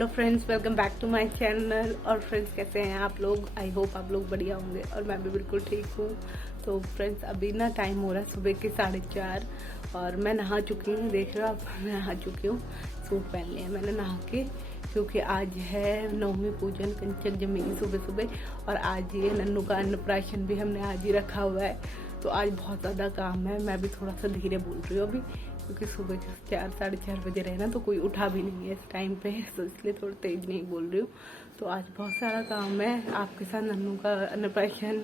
Hello friends, welcome back to my channel. और friends, कैसे हैं आप लोग? आई होप आप लोग बढ़िया होंगे और मैं भी बिल्कुल ठीक हूँ। तो फ्रेंड्स, अभी ना टाइम हो रहा है सुबह के 4:30 और मैं नहा चुकी हूँ। देख रहे हो आप, मैं नहा चुकी हूँ। सूट पहन लिया मैंने नहा के, क्योंकि आज है नवमी पूजन, कंचक जमेगी सुबह सुबह। और आज ये नन्नू का अन्नप्राशन भी हमने आज ही रखा हुआ है। तो आज बहुत ज़्यादा काम है। मैं भी थोड़ा सा धीरे बोल रही हूँ अभी, क्योंकि सुबह 4 साढ़े 4 बजे रहे ना, तो कोई उठा भी नहीं है इस टाइम पे, तो इसलिए थोड़ा तेज नहीं बोल रही हूँ। तो आज बहुत सारा काम है आपके साथ, नन्नू का अन्नप्राशन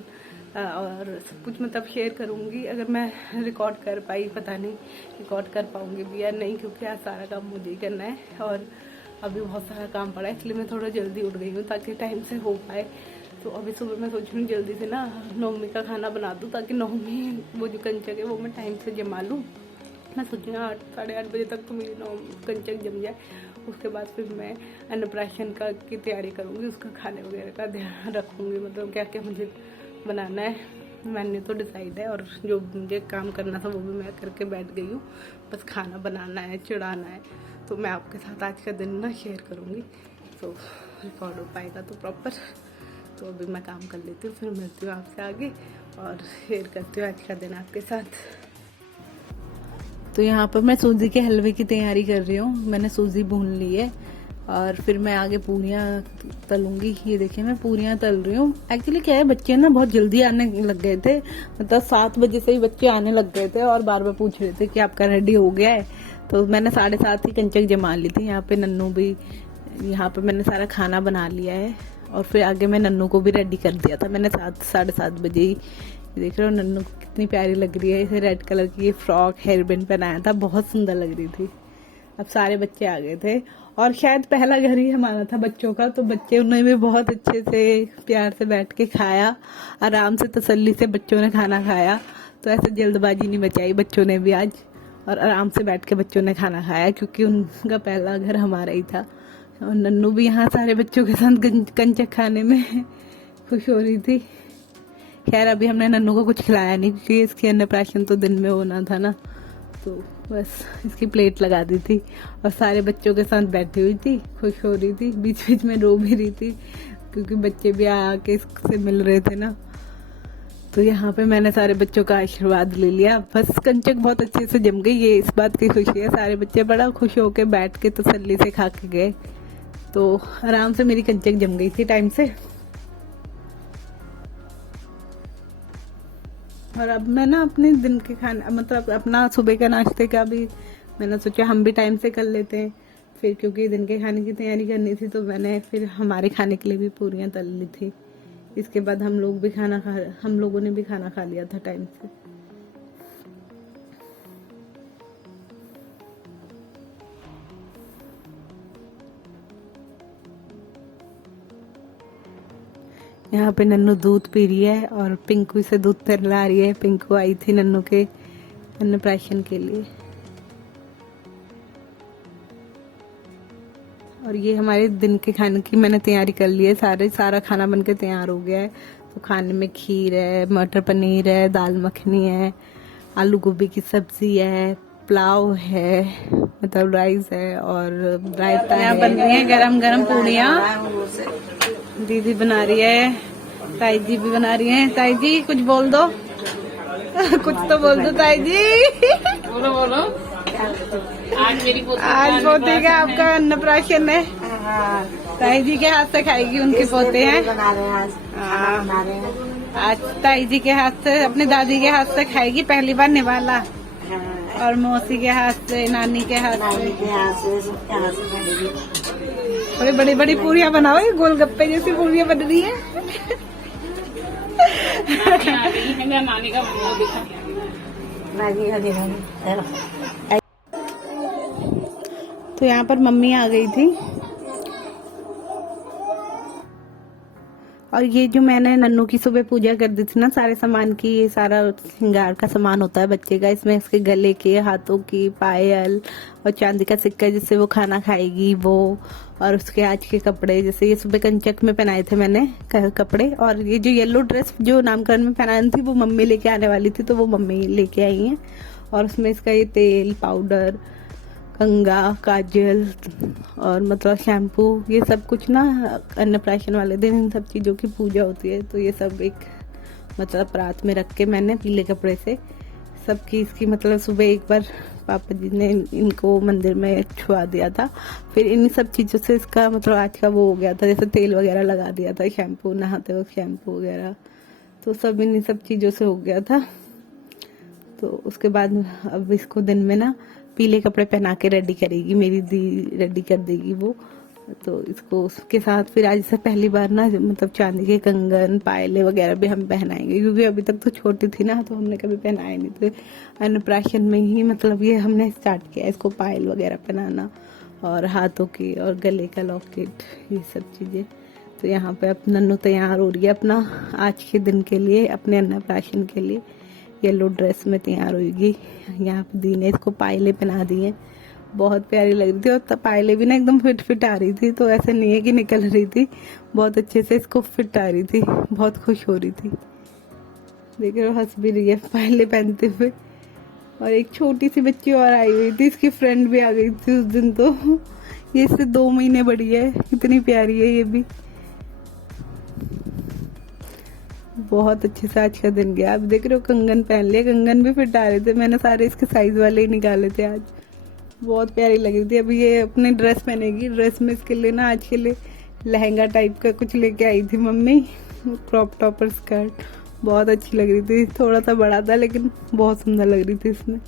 और सब कुछ मतलब शेयर करूँगी। अगर मैं रिकॉर्ड कर पाई, पता नहीं रिकॉर्ड कर पाऊँगी भी या नहीं, क्योंकि आज सारा काम मुझे ही करना है और अभी बहुत सारा काम पड़ा है, इसलिए मैं थोड़ा जल्दी उठ गई हूँ ताकि टाइम से हो पाए। तो अभी सुबह मैं सोच रही हूँ जल्दी से ना नवमी का खाना बना दूँ, ताकि नवमी वो जो कंचक है वो मैं टाइम से जमा लूँ। मैं सोची 8 साढ़े 8 बजे तक तो मेरी कंचक जम जाए, उसके बाद फिर मैं अन्नप्राशन का की तैयारी करूँगी, उसका खाने वगैरह का ध्यान रखूँगी, मतलब क्या क्या मुझे बनाना है। मैंने तो डिसाइड है, और जो मुझे काम करना था वो भी मैं करके बैठ गई हूँ। बस खाना बनाना है, चढ़ाना है। तो मैं आपके साथ आज का दिन ना शेयर करूँगी, तो रिकॉर्ड हो पाएगा तो प्रॉपर। तो अभी मैं काम कर लेती हूँ, फिर मिलती हूँ आपसे आगे और शेयर करती हूँ आज का दिन आपके साथ। तो यहाँ पर मैं सूजी के हलवे की तैयारी कर रही हूँ। मैंने सूजी भून ली है और फिर मैं आगे पूरियाँ तलूंगी। ये देखिए, मैं पूरियाँ तल रही हूँ। एक्चुअली क्या है, बच्चे ना बहुत जल्दी आने लग गए थे, मतलब 7 बजे से ही बच्चे आने लग गए थे और बार बार पूछ रहे थे कि आपका रेडी हो गया है। तो मैंने 7:30 ही कंचक जमा ली थी। यहाँ पे नन्नू भी, यहाँ पे मैंने सारा खाना बना लिया है और फिर आगे मैं नन्नू को भी रेडी कर दिया था मैंने 7 साढ़े 7 बजे ही। देख रहे हो नन्नू कितनी प्यारी लग रही है। इसे रेड कलर की ये फ्रॉक हेयर बैंड पहनाया था, बहुत सुंदर लग रही थी। अब सारे बच्चे आ गए थे और शायद पहला घर ही हमारा था बच्चों का, तो बच्चे उन्होंने भी बहुत अच्छे से प्यार से बैठ के खाया, आराम से तसल्ली से बच्चों ने खाना खाया। तो ऐसे जल्दबाजी नहीं मचाई बच्चों ने भी आज, और आराम से बैठ के बच्चों ने खाना खाया, क्योंकि उनका पहला घर हमारा ही था। और नन्नू भी यहाँ सारे बच्चों के साथ कंचक खाने में खुश हो रही थी। खैर, अभी हमने नन्नू को कुछ खिलाया नहीं, क्योंकि इसकी अन्नप्राशन तो दिन में होना था ना, तो बस इसकी प्लेट लगा दी थी और सारे बच्चों के साथ बैठी हुई थी, खुश हो रही थी। बीच बीच में रो भी रही थी, क्योंकि बच्चे भी आके इससे मिल रहे थे ना। तो यहाँ पे मैंने सारे बच्चों का आशीर्वाद ले लिया। बस कंचक बहुत अच्छे से जम गई, ये इस बात की खुशी है। सारे बच्चे बड़ा खुश होके बैठ के तसल्ली से खा के गए। तो आराम से मेरी कंचक जम गई थी टाइम से। और अब मैं ना अपने दिन के खाने, मतलब अपना सुबह का नाश्ते का भी मैंने सोचा हम भी टाइम से कर लेते हैं फिर, क्योंकि दिन के खाने की तैयारी करनी थी। तो मैंने फिर हमारे खाने के लिए भी पूरियाँ तल ली थी। इसके बाद हम लोगों ने भी खाना खा लिया था टाइम से। यहाँ पे नन्नू दूध पी रही है और पिंकू से दूध पिला रही है। पिंकू आई थी नन्नू के अन्नप्राशन के लिए। और ये हमारे दिन के खाने की मैंने तैयारी कर ली है। सारा खाना बनके तैयार हो गया है। तो खाने में खीर है, मटर पनीर है, दाल मखनी है, आलू गोभी की सब्जी है, पुलाव है, मतलब राइस है, और रायता है। बन रही है गरम गरम पूड़ियाँ, दीदी बना रही है, ताई जी भी बना रही है। ताई जी कुछ बोल दो कुछ तो बोल दो ताई जी। बोलो बोलो। आज पोते का आपका अन्नप्राशन है। ताई जी के हाथ से खाएगी, उनके पोते हैं। बना रहे हैं आज, बना रहे हैं आज ताई जी के हाथ से, अपने दादी के हाथ से खाएगी, पहली बार निवाला। और मौसी के हाथ से, नानी के हाथ से, सबके हाथ से खाएगी। बड़ी बड़ी बड़ी पूरियाँ बनाओ, ये गोलगप्पे जैसी पूरियाँ बन रही है। नानी का वो दिखा, नानी का दिखा। तो यहाँ पर मम्मी आ गई थी, और ये जो मैंने नन्नू की सुबह पूजा कर दी थी ना सारे सामान की, ये सारा श्रृंगार का सामान होता है बच्चे का। इसमें इसके गले के, हाथों की पायल और चांदी का सिक्का जिससे वो खाना खाएगी वो, और उसके आज के कपड़े, जैसे ये सुबह कंचक में पहनाए थे मैंने कपड़े। और ये जो येलो ड्रेस जो नामकरण में पहनानी थी वो मम्मी लेके आने वाली थी, तो वो मम्मी लेके आई हैं। और उसमें इसका ये तेल, पाउडर, कंघा, काजल और मतलब शैम्पू, ये सब कुछ ना अन्नप्राशन वाले दिन इन सब चीज़ों की पूजा होती है। तो ये सब एक मतलब रात में रख के मैंने पीले कपड़े से सबकी इसकी मतलब सुबह एक बार पापा जी ने इनको मंदिर में छुआ दिया था। फिर इन सब चीज़ों से इसका मतलब आज का वो हो गया था, जैसे तेल वगैरह लगा दिया था, शैम्पू, नहाते वक्त शैम्पू वगैरह, तो सब इन सब चीज़ों से हो गया था। तो उसके बाद अब इसको दिन में ना पीले कपड़े पहना के रेडी करेगी, मेरी दी रेडी कर देगी वो। तो इसको उसके साथ फिर आज से पहली बार ना मतलब चांदी के कंगन, पायले वगैरह भी हम पहनाएंगे, क्योंकि अभी तक तो छोटी थी ना, तो हमने कभी पहनाए नहीं थे। अन्नप्राशन में ही मतलब ये हमने स्टार्ट किया इसको पायल वगैरह पहनाना, और हाथों की और गले का लॉकेट, ये सब चीज़ें। तो यहाँ पे अब नन्नू तैयार हो रही है अपना आज के दिन के लिए, अपने अन्नप्राशन के लिए येलो ड्रेस में तैयार होगी। यहाँ पे दी ने इसको पायले पहना दी हैं, बहुत प्यारी लग रही थी। और तब पायले भी ना एकदम फिट आ रही थी, तो ऐसे नहीं है कि निकल रही थी, बहुत अच्छे से इसको फिट आ रही थी, बहुत खुश हो रही थी। देख रहे हो, हंस भी रही है पायले पहनते हुए। और एक छोटी सी बच्ची और आई हुई थी, इसकी फ्रेंड भी आ गई थी उस दिन। तो ये इससे 2 महीने बड़ी है, कितनी प्यारी है ये भी। बहुत अच्छे से आज का दिन गया। अब देख रहे हो कंगन पहन लिया, कंगन भी फिट आ रहे थे, मैंने सारे इसके साइज वाले ही निकाले थे आज। बहुत प्यारी लग रही थी। अभी ये अपनी ड्रेस पहनेगी, ड्रेस में इसके लिए ना आज के लिए लहंगा टाइप का कुछ लेके आई थी मम्मी, क्रॉप टॉप और स्कर्ट, बहुत अच्छी लग रही थी। थोड़ा सा बड़ा था लेकिन बहुत सुंदर लग रही थी इसमें।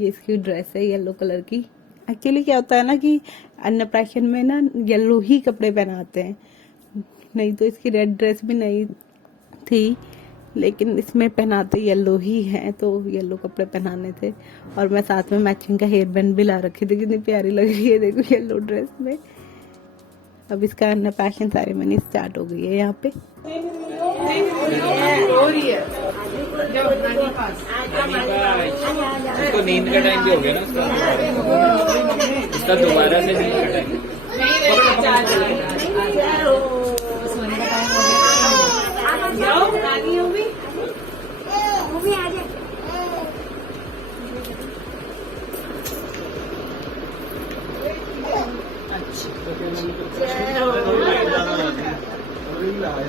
ये इसकी ड्रेस है येलो कलर की। एक्चुअली क्या होता है ना कि अन्नप्राशन में ना येलो ही कपड़े पहनाते हैं, नहीं तो इसकी रेड ड्रेस भी नहीं थी, लेकिन इसमें पहनाते येलो ही हैं, तो येलो कपड़े पहनाने थे। और मैं साथ में मैचिंग का हेयर बैंड भी ला रखी थी, कितनी प्यारी लग रही है देखो येलो ड्रेस में। अब इसका अन्नप्राशन सेरेमनी स्टार्ट हो गई है यहाँ पे। तो नींद का टाइम भी हो गया ना उसका दोबारा से नींद का टाइम।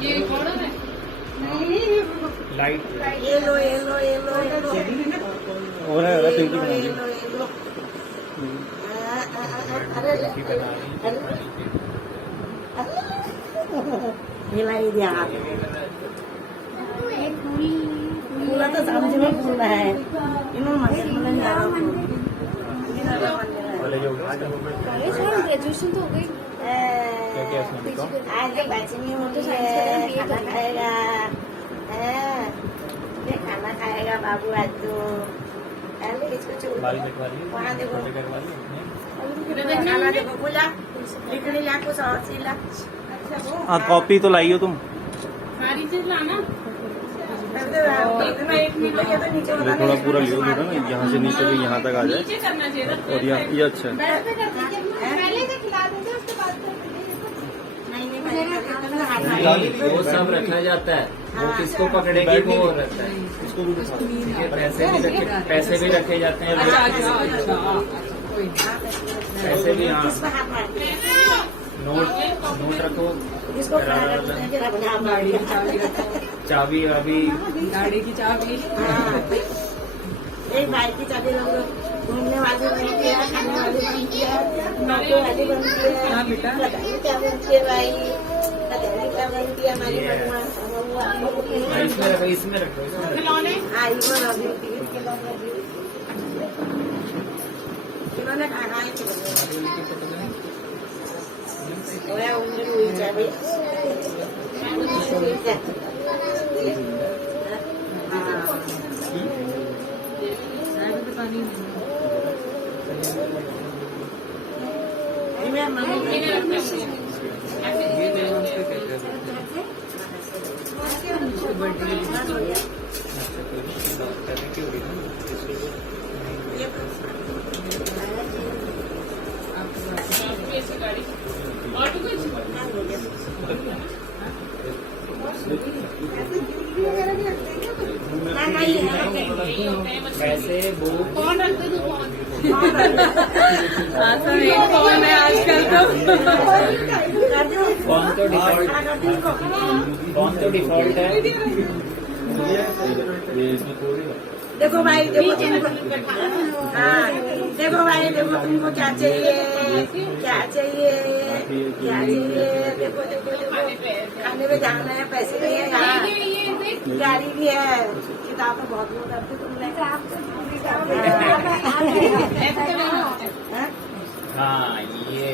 ये कौन है? Light yellow yellow yellow yellow और है पिंकी बना दी। हिलाई दिया फूला तो समझ में फूल है इन्होंने मंदिर जा रहा ग्रेजुएशन तो हो गई। आज बचनी होती है, खाना खाएगा, खाना खाएगा बाबू आज तो। वहाँ देखो खाना देखो पूजा लिखने ला कुछ और चीज ला। कॉपी तो लाई हो तुम? सारी चीज लाना। थोड़ा पूरा लियो ना, यहाँ से नीचे भी यहाँ तक आ जाए। नीचे करना चाहिए और ये अच्छा है। पहले से खिला देंगे उसके बाद वो सब रखा जाता है, वो किसको पकड़ेगी वो रखता है। इसको भी पैसे भी रखे जाते हैं, पैसे भी। हाँ, नोट रखो, चाबी अभी गाड़ी की चाबी, एक बाइक की चाबी रख लो। घूमने वाली बनती है, खाने वाली बनती है, नौकरी वाली बनती है, बताइए क्या बनती है भाई, बताइए क्या बनती है हमारी भगवान। इसमें रखो, इसमें रखो, हाँ इन्होंने अभी इन्होंने खाना उंगली हुई चाबी पैसे वो कौन रखते तू कौन हाँ तो ये कौन है आजकल तो कौन तो डिफॉल्ट है। देखो भाई देखो तुमको, हाँ देखो भाई देखो तुमको क्या चाहिए, क्या चाहिए, क्या चाहिए, देखो देखो देखो खाने पे जाना है, पैसे भी है यहाँ, गाड़ी भी है, किताब में बहुत लोग करते तुमने हाँ ये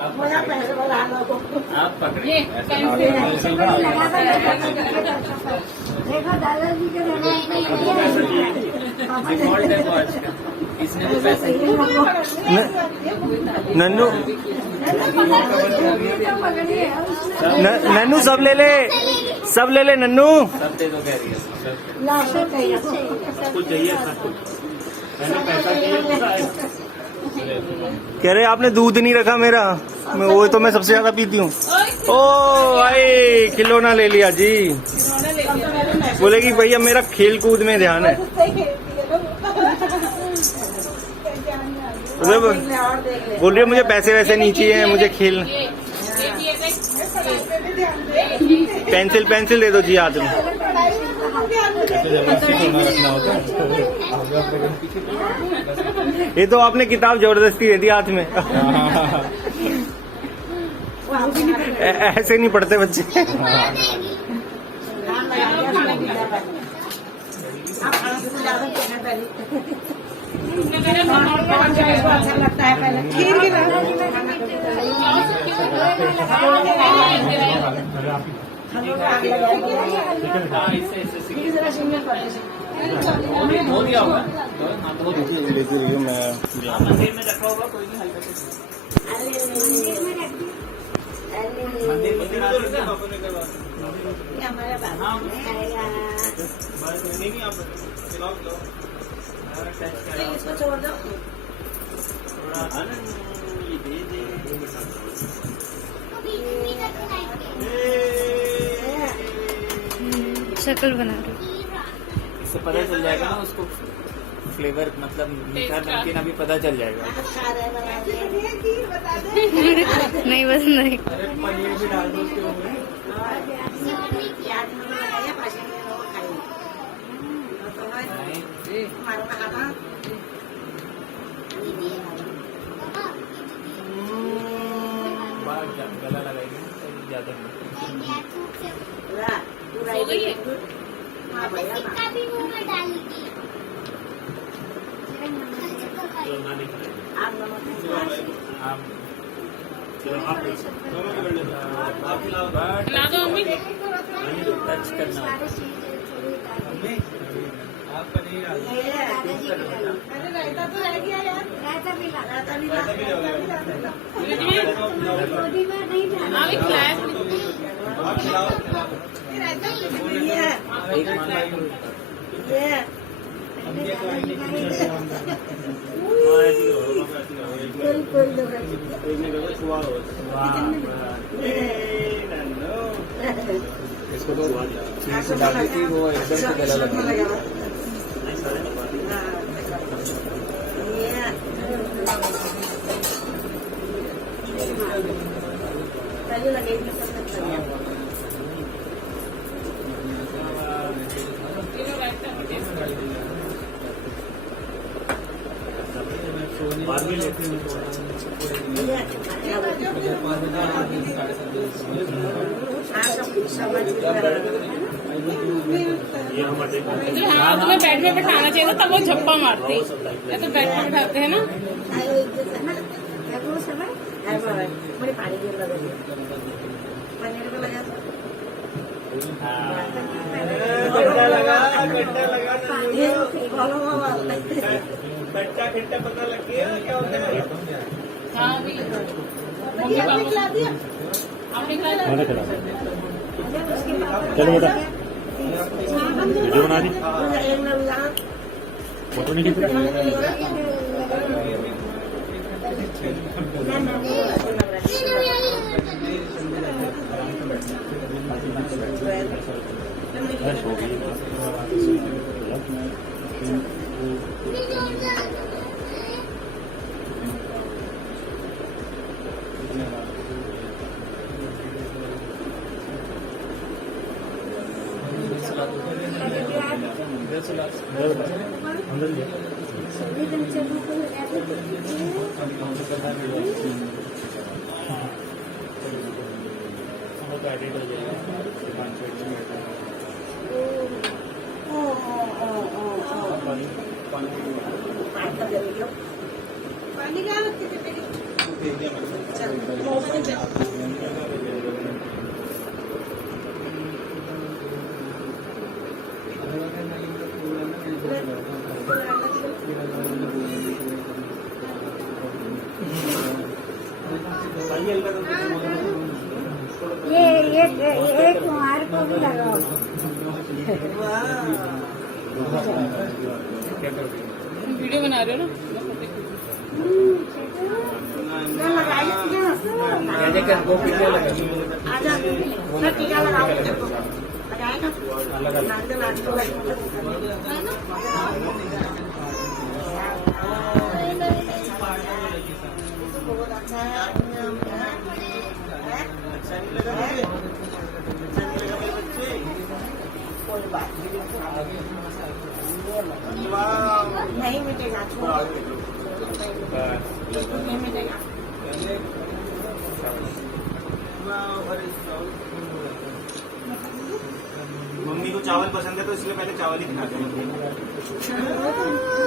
अब मुझे पैसे बोला लोगों को आप पकड़े देखो दादाजी के डिफॉल्ट है वो आज का। इसने तो पैसे नन्नू नन्नू सब ले ले नन्नू। सब दे दो कह रही है कुछ चाहिए कह रहे आपने दूध नहीं रखा मेरा, मैं वो तो मैं सबसे ज्यादा पीती हूँ। ओ भाई खिलौना ले लिया जी, बोलेगी भैया मेरा खेल कूद में ध्यान है। बोल रही है मुझे पैसे वैसे नहीं चाहिए, मुझे खेल। पेंसिल दे दो जी हाथ में। ये तो आपने किताब जबरदस्ती दे दी हाथ में। ऐसे नहीं पढ़ते बच्चे। अच्छा लगता है पहले खीर की हो गया होगा। मंदिर में रखा होगा कोई नहीं, हल्का मंदिर में हमारे बाबा इसको छोड़ दो। शक्ल बना रही। इससे पता चल जाएगा ना उसको फ्लेवर, मतलब मीठा नमकीन अभी पता चल जाएगा। नहीं बस नहीं। पनीर भी डाल दो उसके ऊपर। गला लगाएंगे ज्यादा हो गई है। ला दो मम्मी। टच करना। आप पनीर रायता तो रह गया यार, रायता भी ला, रायता भी ला। अभी खिलाया एक माला इसको तो डाली थी वो एकदम से गला लगा। बाद में लेते हैं हाँ तुम्हें बेड में बैठाना चाहिए था, तब वो झप्पा मारते। या तो बेड में बैठाते हैं ना। बड़ी पानी की लगा पनीर को लगा खट्टा खट्टा पता लग गया क्या होता है। हाँ अभी मम्मी पापा खिला दिया। आपने खिलाया। चलो बेटा वीडियो बना दी, फोटो नहीं खींच रहा। पानी क्या लगती थी तेरी ये कुमार को भी लगाओ। वीडियो बना रहे हो ना? कहने का वो वीडियो लगा टीका लगाओ लगाएगा कोई बात नहीं मिटेगा नहीं मिटेगा। मम्मी को चावल पसंद है तो इसलिए पहले चावल ही खिलाते हैं।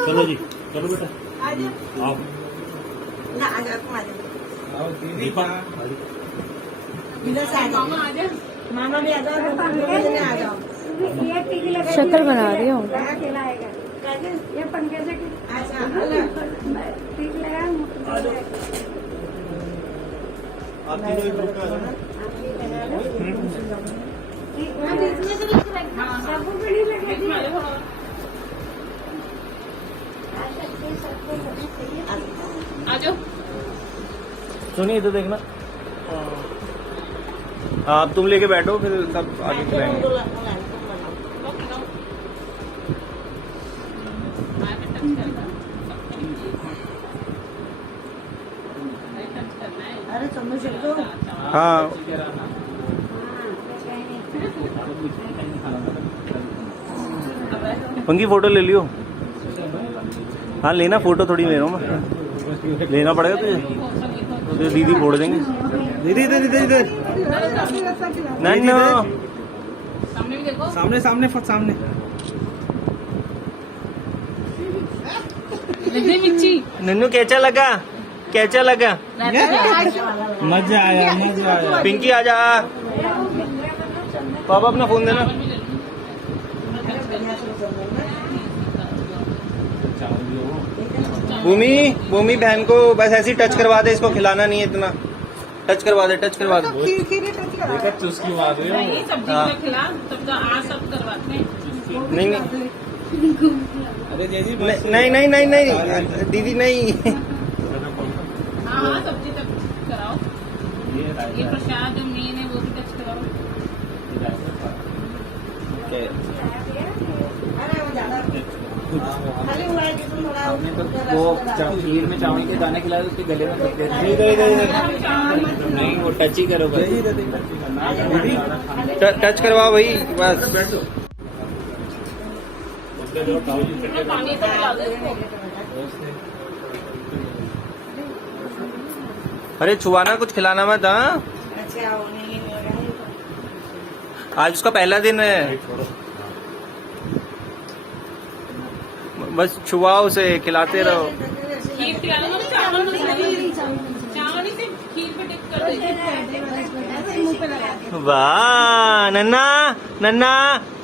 चलो जी, चलो बेटा आओ। ना आ जाओ, तुम आ जाओ। दीपा इधर से आ जाओ, मामा भी आ जाओ, आ जाओ। ये टीकी लगा शक्ल बना रही हूँ। खिलाएगा ये पंखे से अच्छा टीकी लगा आप तीनों एक ग्रुप में आ जाओ। सबको बड़ी लगेगी। आ जाओ। सुनिए तो देखना। आप तुम लेके बैठो फिर सब आगे खिलाएंगे। अरे चम्मच दो। हाँ उनकी फोटो ले लियो। हाँ लेना, फोटो थोड़ी ले रहा हूँ मैं, लेना पड़ेगा तुझे। दीदी फोड़ देंगे। दीदी इधर इधर इधर नहीं ना, सामने भी देखो। सामने सामने सामने। मिर्ची नन्नू कैसा लगा? कैसा लगा? मजा आया, मजा आया। पिंकी आजा। पापा अपना फोन देना। भूमि भूमि बहन को बस ऐसे ही टच करवा दे, इसको खिलाना नहीं है इतना। टच करवा दे, टच करवा दे। देखा चुस्की मार रहे हो। नहीं सब्जी हाँ। का खिला तब तो आज सब करवाते हैं। नहीं नहीं नहीं नहीं नहीं दीदी नहीं। हाँ हाँ सब्जी तक कराओ। ये प्रसाद जो मेन है वो भी टच कराओ। अरे वो ज्यादा खाली हुआ है कि तुम थोड़ा हमने तो वो खीर में चावल के दाने खिलाए उसके गले में कर देते नहीं, वो टच ही करो बस। टच करवा भाई बस। पानी तो पिला दो इसको। अरे छुआना, कुछ खिलाना मत। हाँ अच्छा नहीं हो रहा है। आज उसका पहला दिन है, बस छुआओ उसे, खिलाते रहो। खीर पिला दो। चावल चावल ही से खीर पे डिप कर दो। मुंह पे लगा दो। वाह नन्ना नन्ना।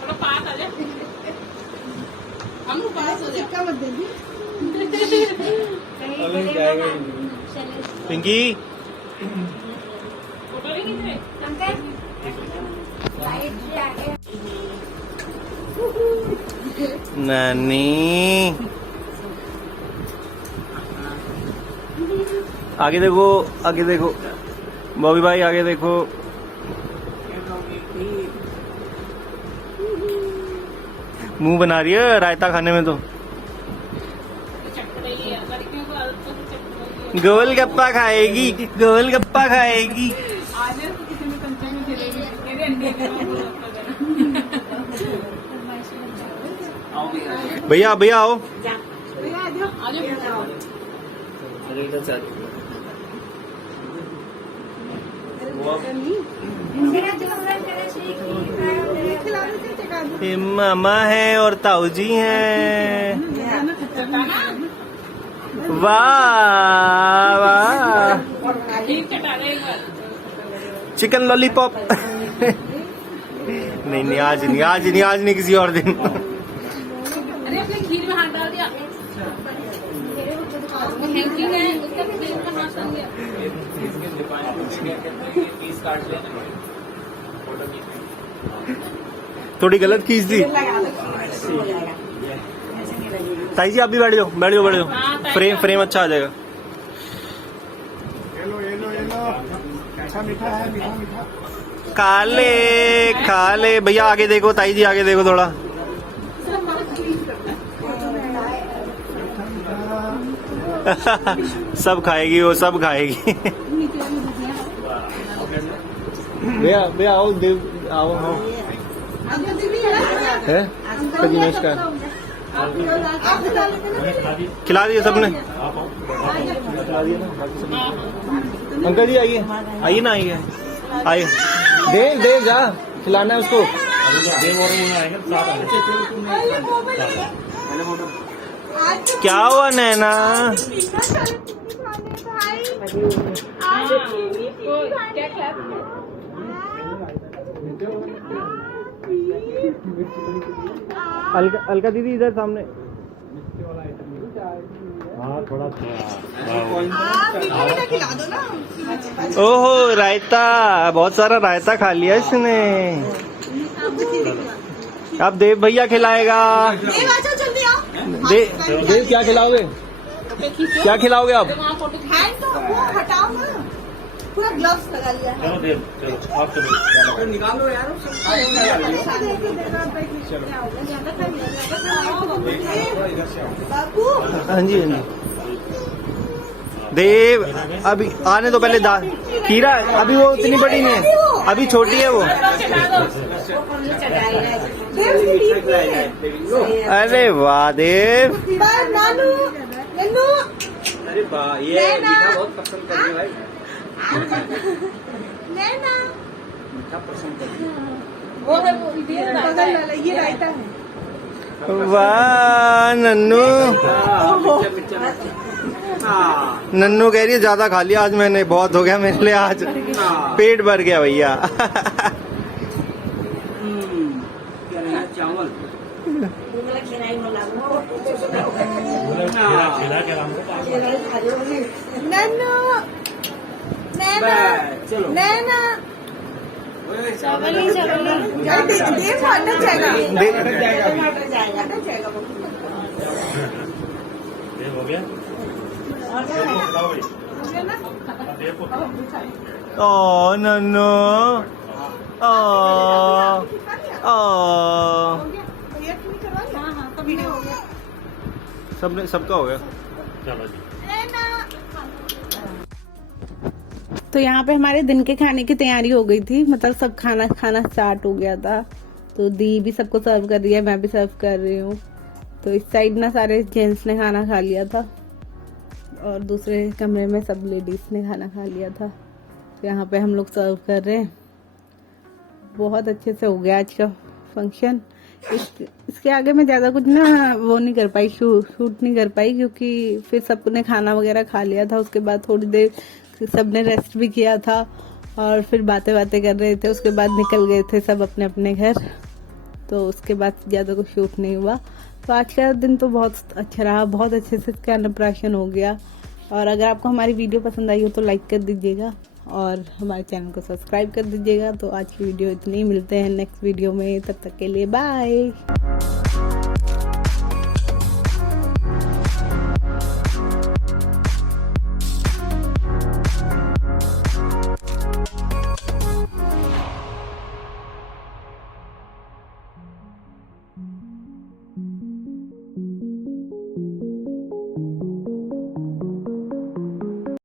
थोड़ा पास आ जाए। हम पास हो जाए। क्या मत दे दी। पिंकी फोटो नहीं खींच रहे। नानी आगे देखो, आगे देखो बॉबी भाई, आगे देखो। मुंह बना रही है रायता खाने में तो। चटपटा ही है, लड़कियों को आदत तो चटपटा ही है। गोलगप्पा खाएगी, गोलगप्पा खाएगी। आज किसी ने कंचे में जलेबी मेरे अंडे के भैया भैया आओ। ये मामा है और ताऊ जी हैं। वाह वाह, चिकन लॉलीपॉप। नहीं नहीं आज नहीं, आज नहीं, आज नहीं, किसी और दिन। अरे अपने खीर में हाथ डाल दिया। हैंकिंग है, उसका खीर में हाथ डाल दिया। थोड़ी गलत खींच दी। ताई जी आप भी बैठ जाओ, बैठ जाओ, बैठ जाओ। फ्रेम फ्रेम अच्छा आ जाएगा। खा ले भैया, आगे देखो ताई जी, आगे देखो थोड़ा। सब खाएगी वो, सब खाएगी। भैया भैया आओ, देव आओ आओ। है कजमेश का खिला दिए सबने। अंकल जी आइए, आइए ना, आइए आइए। देव देव जा, खिलाना है उसको। क्या हुआ नैना? अलका दीदी इधर सामने। ओहो रायता, बहुत सारा रायता खा लिया इसने। अब देव भैया खिलाएगा। देव क्या खिलाओगे, क्या खिलाओगे आप? पूरा ग्लव्स लगा लिया है। चलो देव, चलो आप चलो निकालो यार। बाबू हाँ जी हाँ जी। देव अभी आने तो पहले दाल खीरा, अभी वो इतनी बड़ी नहीं है, अभी छोटी है वो। अरे वाह देव। नानू नन्नू, अरे वाह, ये मीठा बहुत पसंद कर रही है भाई। नैना मीठा पसंद कर रही है। वो है, वो ये रायता है। वाह नन्नू, नन्नू कह रही है ज्यादा खा लिया आज मैंने, बहुत हो गया मेरे लिए आज, पेट भर गया भैया। चावल नन्नू नैना नैना चावल ही चावल ही। देव अटक जाएगा, देव हो गया। ओ नन्नू, ओ सबने, सबका हो गया। चलो जी। तो यहाँ पे हमारे दिन के खाने की तैयारी हो गई थी, मतलब सब खाना खाना स्टार्ट हो गया था। तो दी भी सबको सर्व कर रही है, मैं भी सर्व कर रही हूँ। तो इस साइड ना सारे जेंट्स ने खाना खा लिया था और दूसरे कमरे में सब लेडीज ने खाना खा लिया था। तो यहाँ पे हम लोग सर्व कर रहे हैं। बहुत अच्छे से हो गया आज का फंक्शन। इसके आगे मैं ज़्यादा कुछ ना वो नहीं कर पाई, शूट नहीं कर पाई, क्योंकि फिर सबने खाना वगैरह खा लिया था। उसके बाद थोड़ी देर सबने रेस्ट भी किया था और फिर बातें कर रहे थे। उसके बाद निकल गए थे सब अपने अपने घर। तो उसके बाद ज़्यादा कुछ शूट नहीं हुआ। तो आज का दिन तो बहुत अच्छा रहा, बहुत अच्छे से इसका अन्नप्राशन हो गया। और अगर आपको हमारी वीडियो पसंद आई हो तो लाइक कर दीजिएगा और हमारे चैनल को सब्सक्राइब कर दीजिएगा। तो आज की वीडियो इतनी, मिलते हैं नेक्स्ट वीडियो में, तब तक के लिए बाय।